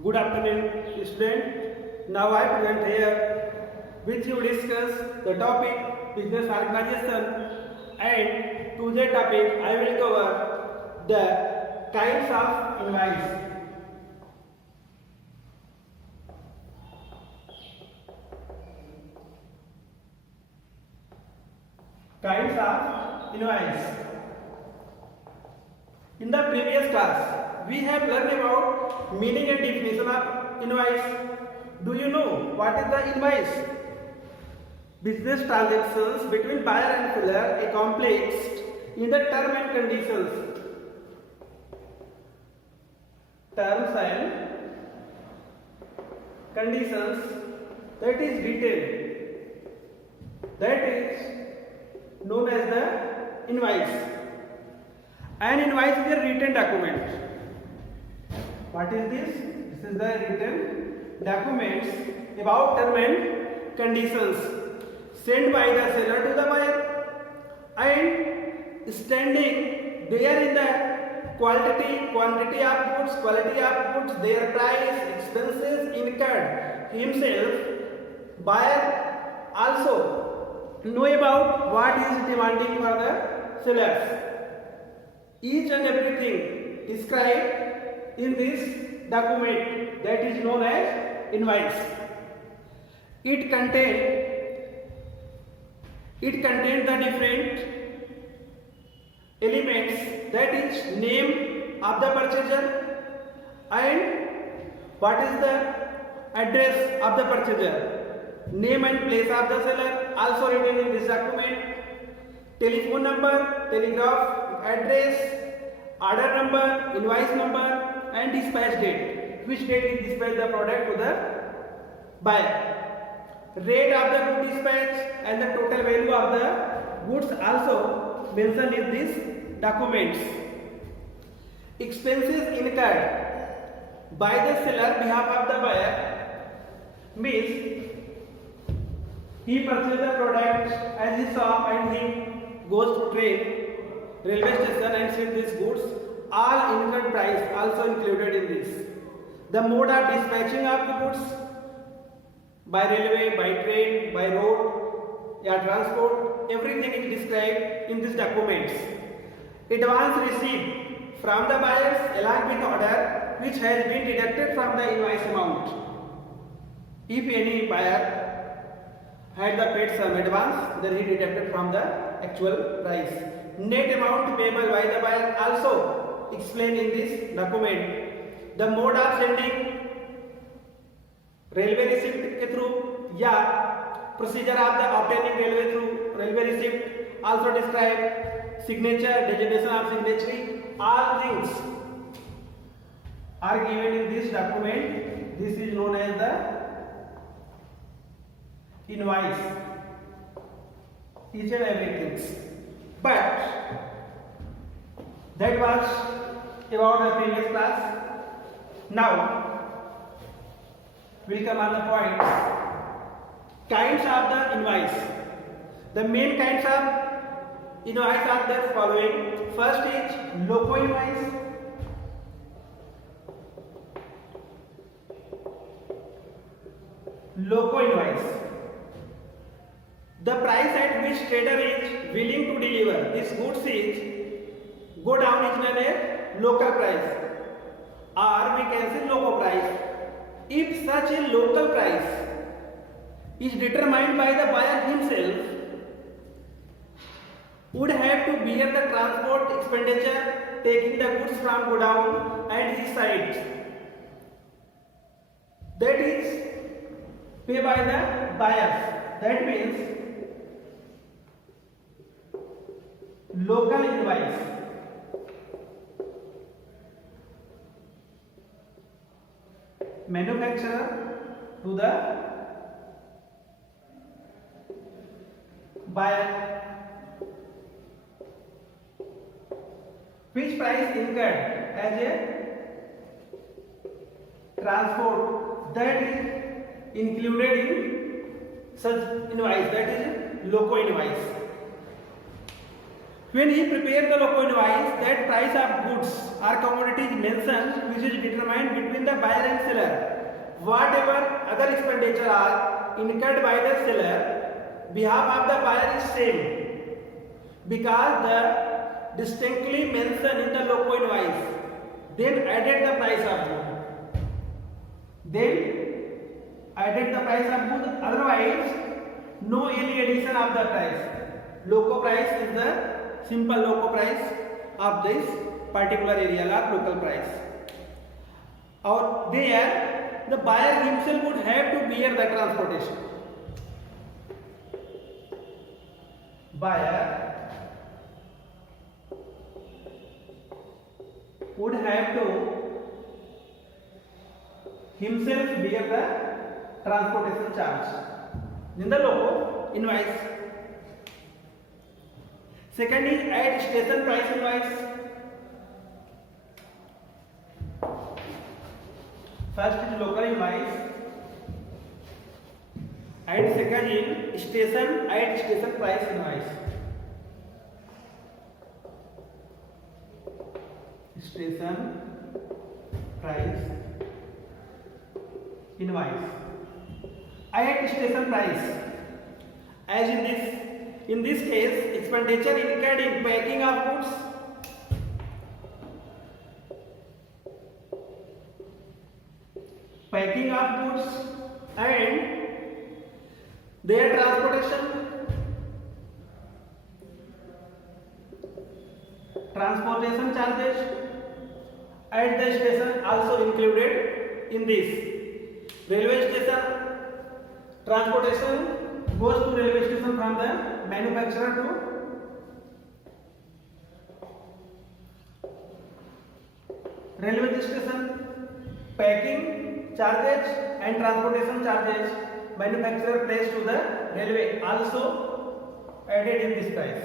Good afternoon, student. Now I present here with you discuss the topic business organization, and today's topic I will cover the kinds of invoice. Kinds of invoice. In the previous class, we have learned about meaning and definition of invoice. Do you know what is the invoice? Business transactions between buyer and seller accomplished in the term and conditions. Terms and conditions that is written. That is known as the invoice. An invoice is a written document. What is this? This is the written documents about term and conditions sent by the seller to the buyer and standing there in the quantity of goods, their price, expenses incurred himself. Buyer also know about what is demanding for the sellers. Each and everything described in this document that is known as invoice. It contains the different elements, that is name of the purchaser and what is the address of the purchaser, name and place of the seller also written in this document, telephone number, telegraph address, order number, invoice number and dispatch date, which date is dispatched the product to the buyer, rate of the good dispatch and the total value of the goods also mentioned in these documents. Expenses incurred by the seller behalf of the buyer means he purchased the product at his shop and he goes to train, railway station and ships these goods. All incurred price also included in this. The mode of dispatching of the goods by railway, by train, by road, air transport, everything is described in these documents. Advance received from the buyers along with order which has been deducted from the invoice amount. If any buyer had the paid some advance, then he deducted from the actual price. Net amount payable by the buyer also explained in this document. The mode of sending, railway receipt के through या procedure of the obtaining railway receipt also described. Signature, designation of signatory, all things are given in this document. This is known as the invoice, each and everything. But that was about the previous class. Now we'll come on the points. Kinds of the invoice. The main kinds of invoice are the following. First is loco invoice. Loco invoice. The price at which trader is willing to deliver his goods is go down is known as local price, or we can say loco price. If such a local price is determined by the buyer himself, would have to bear the transport expenditure taking the goods from godown and his sites. That is paid by the buyers. That means local invoice. Manufacturer to the buyer. Which price incurred as a transport, that is included in such invoice, that is loco invoice. When he prepared the loco invoice, that price of goods or commodities mentioned which is determined between the buyer and seller. Whatever other expenditure are incurred by the seller, behalf of the buyer is same, because the distinctly mentioned in the loco invoice. Then added the price of good. Then added the price of good. Otherwise, no any addition of the price. Loco price is the simple loco price of this particular area or local price. Or there the buyer himself would have to bear the transportation. Buyer would have to himself bear the transportation charge in the loco invoice. Second is add station price invoice. First is local invoice, and second is add station price invoice. Station price invoice. Add station price. As in this case, expenditure incurred in packing of goods, and their transportation charges at the station also included in this. Railway station transportation goes to railway station from the manufacturer to railway station. Packing charges and transportation charges manufacturer pays to the railway also added in this price.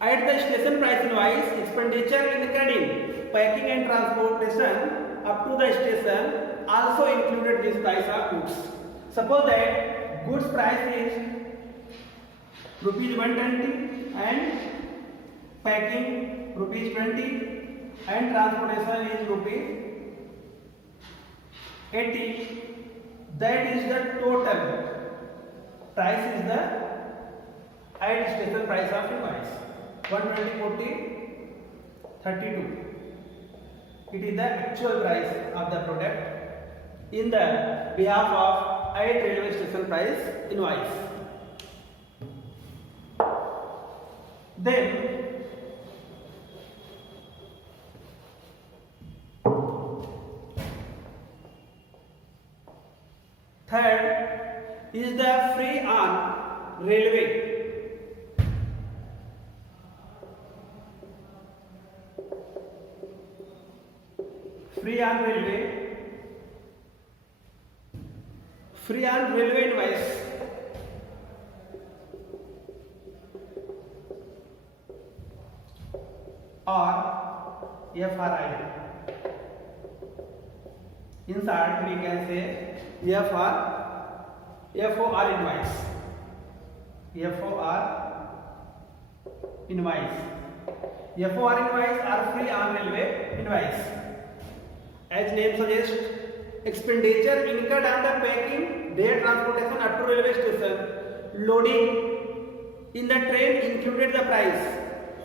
At the station price invoice, expenditure incurred in packing and transportation up to the station also included this price of goods. Suppose that goods price is ₹120 and packing ₹20 and transportation is ₹80. That is the total price is the at station price of invoice. 120, 40, 32. It is the actual price of the product in the behalf of at railway station price invoice. Then third is the free on railway. Free on railway invoice. Or FRI. In short, we can say FOR invoice. FOR invoice. FOR invoice are free on railway invoice. As name suggests, expenditure incurred on the packing, their transportation up to railway station, loading in the train included the price.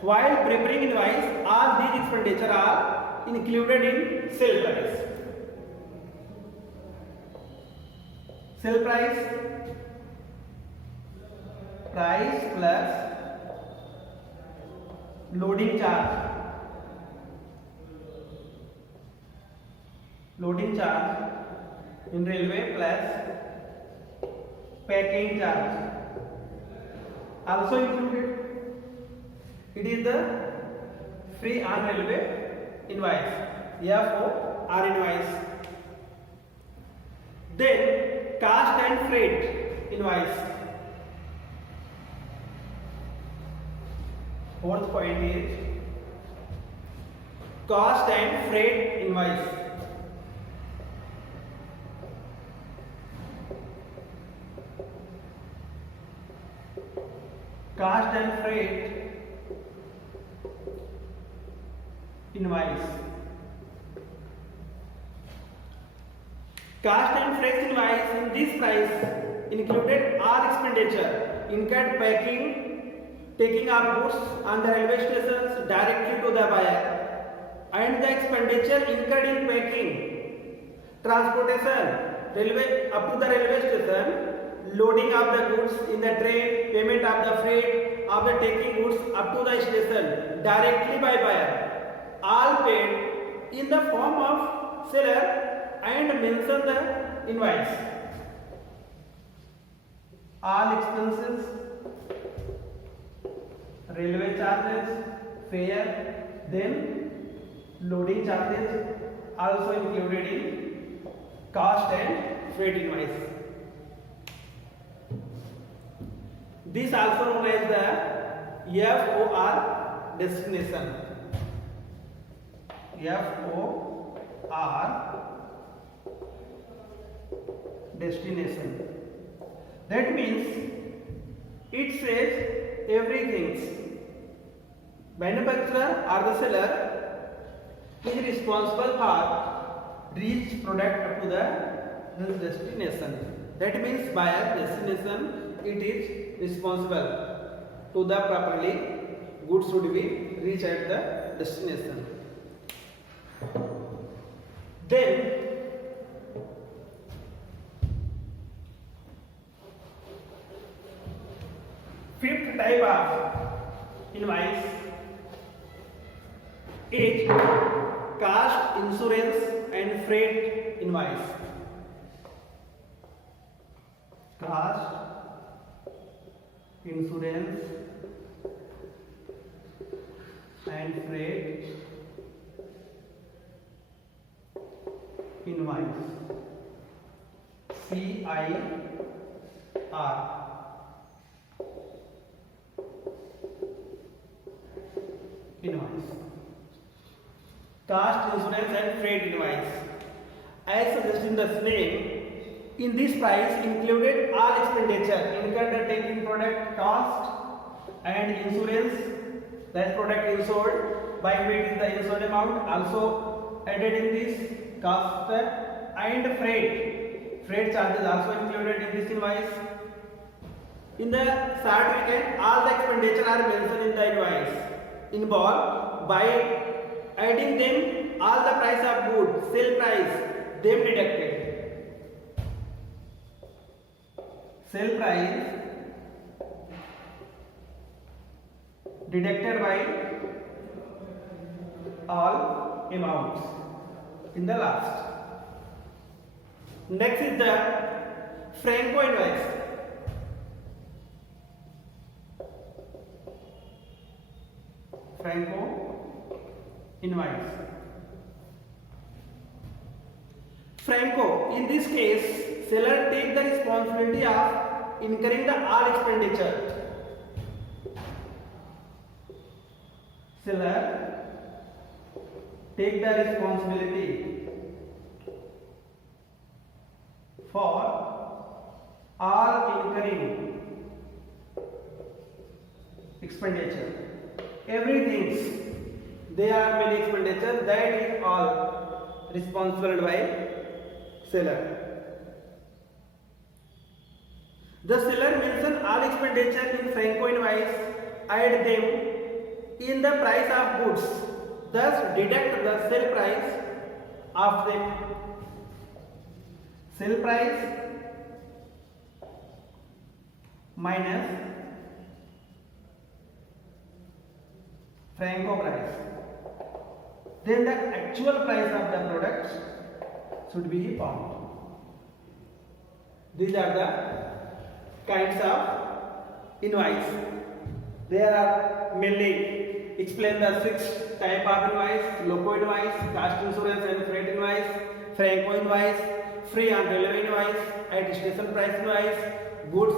While preparing invoice, all these expenditure are included in sale price. Sale price plus loading charge. Loading charge in railway plus packing charge also included. It is the free on railway invoice. FOR invoice. Then cost and freight invoice. Fourth point is cost and freight invoice. cost and freight invoice. Cost and freight invoice in this price included all expenditure incurred packing, taking of goods on the railway stations directly to the buyer, and the expenditure incurred in packing, transportation, railway up to the railway station, loading of the goods in the train, payment of the freight of the taking goods up to the station directly by buyer, all paid in the form of seller and mention the invoice. All expenses, railway charges, fare, then loading charges also included in cost and freight invoice. This also known as the FOR destination. FOR destination. That means it says everything. Manufacturer or the seller is responsible for reach product up to the destination. That means buyer destination it is responsible to the properly goods should be reach at the destination. Then fifth type of invoice is cost, insurance and freight invoice. Cost, insurance and freight invoice. CIR. Invoice. Cost, insurance and freight invoice. As suggested in the name, in this price included all expenditure incurred taking product cost and insurance, that product is sold by weight the insured amount also added in this cost, and freight charges also included in this invoice. In the certificate all the expenditure are mentioned in the invoice involved by adding them all the price of goods, sale price, them deducted. Sale price deducted by all amounts in the last. Next is the Franco invoice. Franco invoice. Franco, in this case, seller take the responsibility of incurring the all expenditure. Seller take the responsibility for all incurring expenditure. Everything they are many expenditure that is all responsible by seller. The seller mention all expenditure in Franco invoice, add them in the price of goods, thus deduct the sale price of them. Sale price minus Franco price. Then the actual price of the products should be found. These are the kinds of invoice. There are mainly explain the 6 type of invoice: loco invoice, cost, insurance and freight invoice, Franco invoice, free and railway invoice, at station price invoice, goods,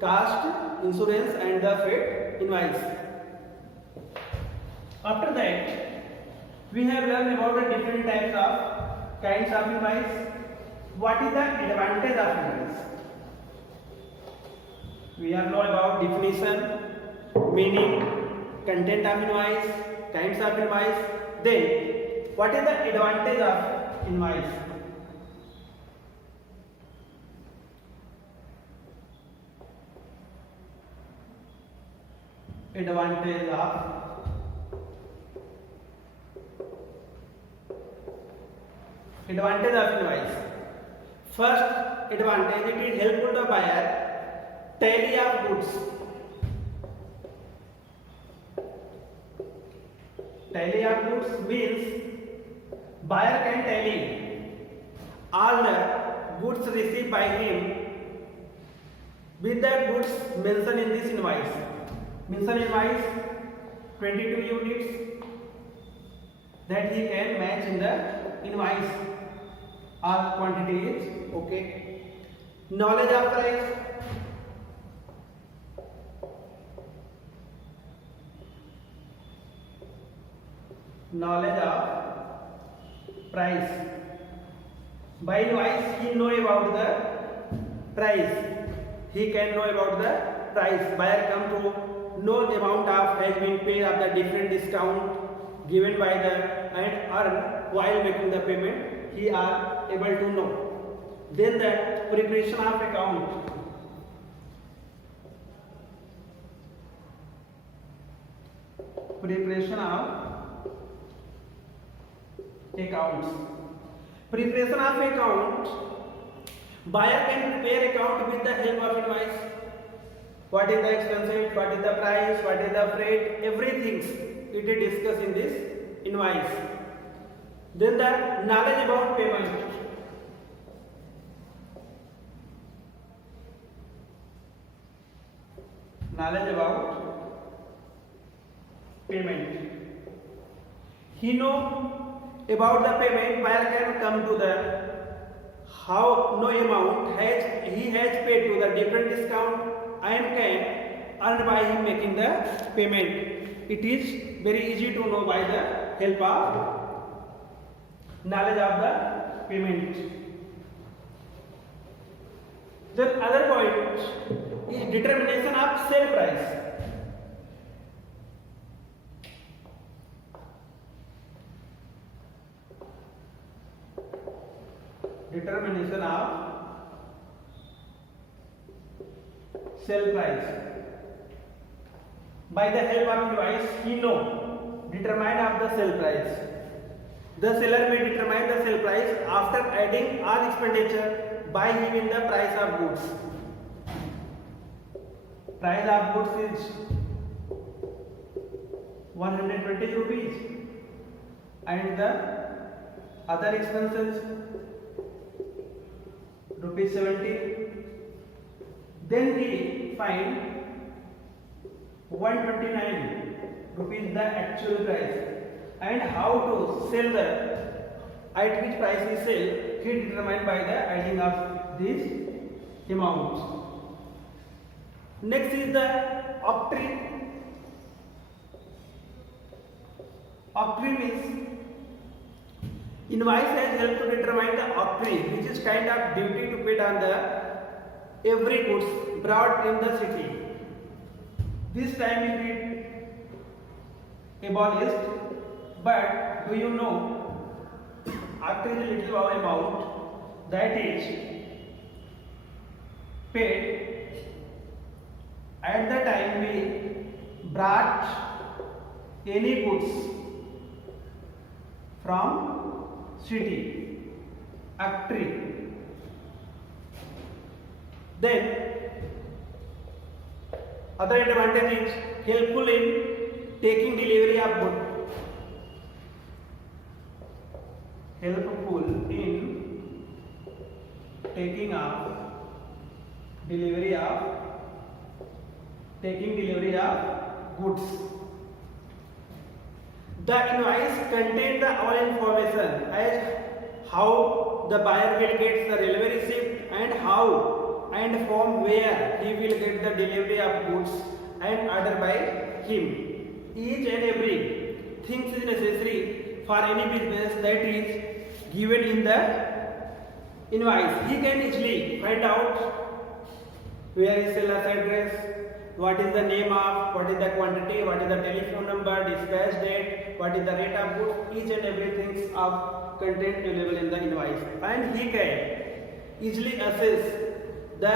cost, insurance and the freight invoice. After that, we have learned about the different types of kinds of invoice. What is the advantage of invoice? We have know about definition, meaning, content of invoice, kinds of invoice. Then what is the advantage of invoice? Advantage of invoice. First advantage, it is helpful to buyer tally of goods. Tally of goods means buyer can tally all the goods received by him with the goods mentioned in this invoice. Mentioned invoice 22 units that he can match in the invoice. All quantity is okay. Knowledge of price. Knowledge of price. By invoice he know about the price. He can know about the price. Buyer come to know the amount of has been paid of the different discount given by the and earn while making the payment. He are able to know. Then the preparation of account. Preparation of accounts. Preparation of account. Buyer can prepare account with the help of invoice. What is the expenses, what is the price, what is the freight, everything it is discussed in this invoice. Then the knowledge about payment. Knowledge about payment. He know about the payment. Buyer can come to the how no amount has he has paid to the different discount and can earn by him making the payment. It is very easy to know by the help of knowledge of the payment. Then other point is determination of sale price. Determination of sale price. By the help of invoice, he know determine of the sale price. The seller may determine the sale price after adding all expenditure by him in the price of goods. Price of goods is 120 rupees and the other expenses rupees 70. Then he find 129 rupees the actual price, and how to sell the at which price he sell he determined by the adding of these amounts. Next is the octree. Octree means invoice has helped to determine the octree, which is kind of duty to pay on the every goods brought in the city. This time we read abolished, but do you know octree is a little amount that is paid at the time we brought any goods from city. Octree. Then other advantage is helpful in taking delivery of goods. Helpful in taking delivery of goods. The invoice contains the all information as how the buyer will get the railway receipt and how and from where he will get the delivery of goods and order by him. Each and every thing is necessary for any business that is given in the invoice. He can easily find out where is seller's address, what is the name of, what is the quantity, what is the telephone number, dispatch date, what is the rate of goods, each and everything of content available in the invoice, and he can easily assess the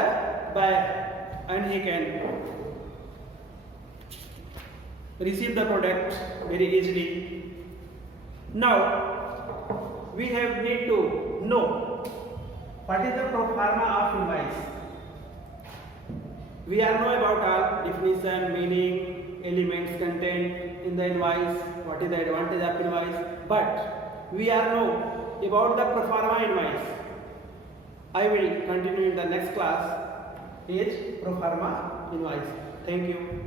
buyer and he can receive the product very easily. Now we need to know what is the pro forma of invoice. We are know about all definition, meaning, elements, content in the invoice, what is the advantage of invoice, but we are know about the pro forma invoice. I will continue in the next class is pro forma invoice. Thank you.